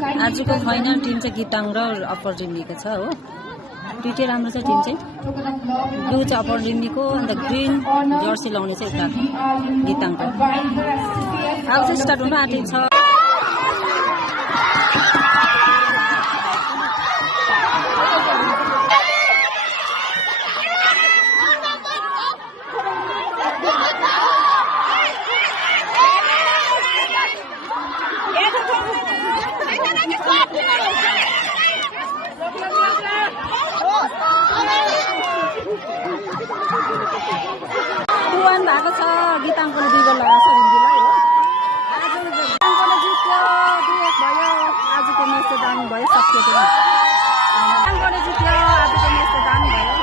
आजको final team चाहिँ गिताङ र अप्पर रिम्बीको छ हो। दुईटै राम्रो छ टिम चाहिँ। ब्लू चाहिँ अप्पर रिम्बीको अन्त ग्रिन जर्सी लाउने चाहिँ उता गिताङको। अब चाहिँ स्टार्ट हुन आँटेको छ। टुवान भएको छ गिताङकोले 2 गोल लगाएको छ रिम्बीलाई हो। आज गिताङकोले जित्यो 2-1 भयो। आजको म्याच चाहिँ दामी भयो सकियो पनि। गिताङकोले जित्यो आजको म्याच चाहिँ दामी भयो।